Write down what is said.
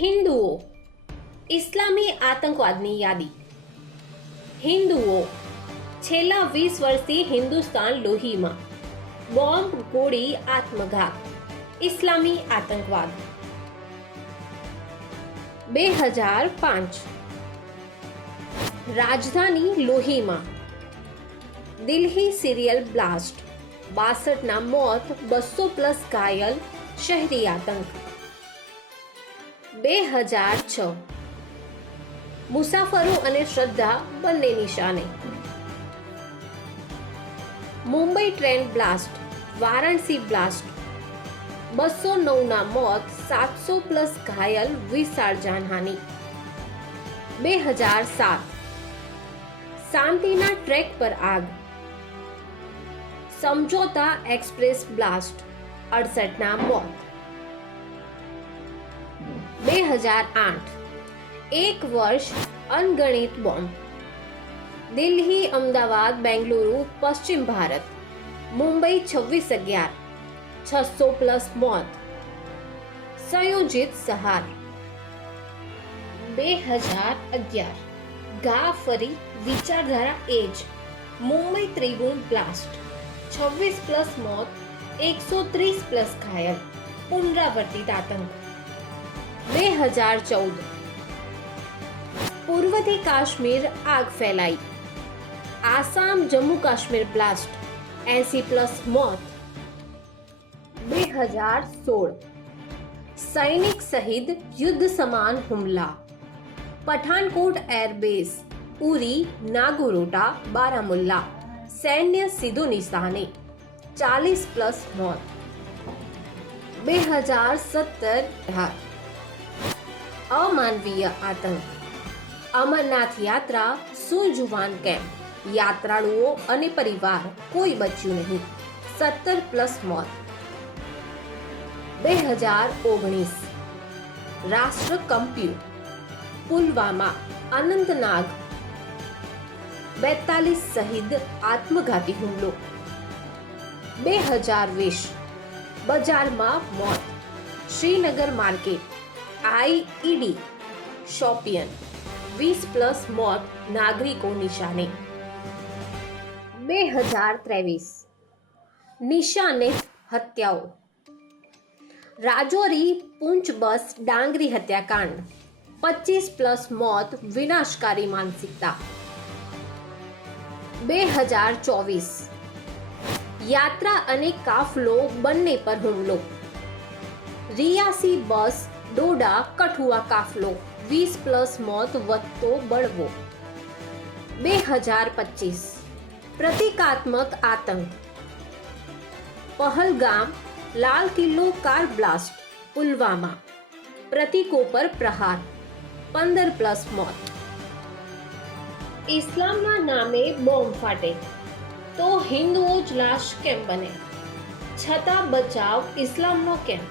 હિન્દુઓ ઇસ્લામી આતંકવાદની યાદી. હિન્દુઓ છેલ્લા 20 વર્ષથી હિન્દુસ્તાન લોહીમાં. બોમ્બ ગોળી આત્મઘાત. ઇસ્લામી આતંકવાદ. 2005 રાજધાની લોહીમાં. Delhi serial blast. 62ના મોત, 200+ ઘાયલ. શહેરી આતંક. 2006 મુસાફરો અને શ્રદ્ધા બંને નિશાને. Mumbai train blast. Varanasi blast. 209ના મોત, 700+ ઘાયલ. વિશાળ જાનહાનિ. 2007 શાંતિના ટ્રેક પર આગ. સમજોતા એક્સપ્રેસ બ્લાસ્ટ. 68ના મોત. 2008 એક વર્ષ અનગણિત બોમ્બ. દિલ્હી, અમદાવાદ, બેંગલુરુ, પશ્ચિમ ભારત. મુંબઈ 26/11. 600+ મોત. સંયોજિત સહાર. 2011 ઘા ફરી વિચારધારા એજ. મુંબઈ ત્રિગુણ બ્લાસ્ટ. 26+ મોત, 130+ ઘાયલ. પુનરાવર્તિત આતંક. 2014 પૂર્વથી કાશ્મીર આગ ફેલાઈ. આસામ, જમ્મુ કાશ્મીર બ્લાસ્ટ. 80+ મોત. 2016 સૈનિક શહીદ, યુદ્ધ સમાન હુમલા. પઠાનકોટ એરબેઝ, ઉરી, નાગોરોટા, બારામુલ્લા. સૈન્ય સીધો નિશાને. 40+ મોત. 2017 અમાનવીય આતંક. અમરનાથ યાત્રા સૂઝવાન કેમ્પ. યાત્રાળુઓ અને પરિવાર કોઈ બચ્યું નહીં. 17+ મોત. 2019 રાષ્ટ્ર કંપ્યું. પુલવામા, અનંતનાગ. 42 શહીદ, આત્મઘાતી હુમલો. 2020 બજારમાં મોત. શ્રીનગર માર્કેટ. આઈઈડી શોપિયન. 20+ મોત, નાગરિકો નિશાને. 2023 નિશાને હત્યાઓ. રાજૌરી પૂંચ બસ ડાંગરી હત્યાકાંડ. 25+ મોત, વિનાશકારી માનસિકતા. 2024 યાત્રા અને કાફલો બંને પર હુમલો. રિયાસી બસ, ડોડા કઠુઆ કાફલો. 20+ મોત, વધતો બળવો. 2025 પ્રતિકાત્મક આતંક. Pahalgam, Lal Qila car blast. પુલવામા, પ્રતીકો પર પ્રહાર. 15+ મોત. ઇસ્લામના નામે બોમ્બ ફાટે તો હિન્દુઓ જ લાશ કેમ બને? છતાં બચાવ ઇસ્લામનો કેમ?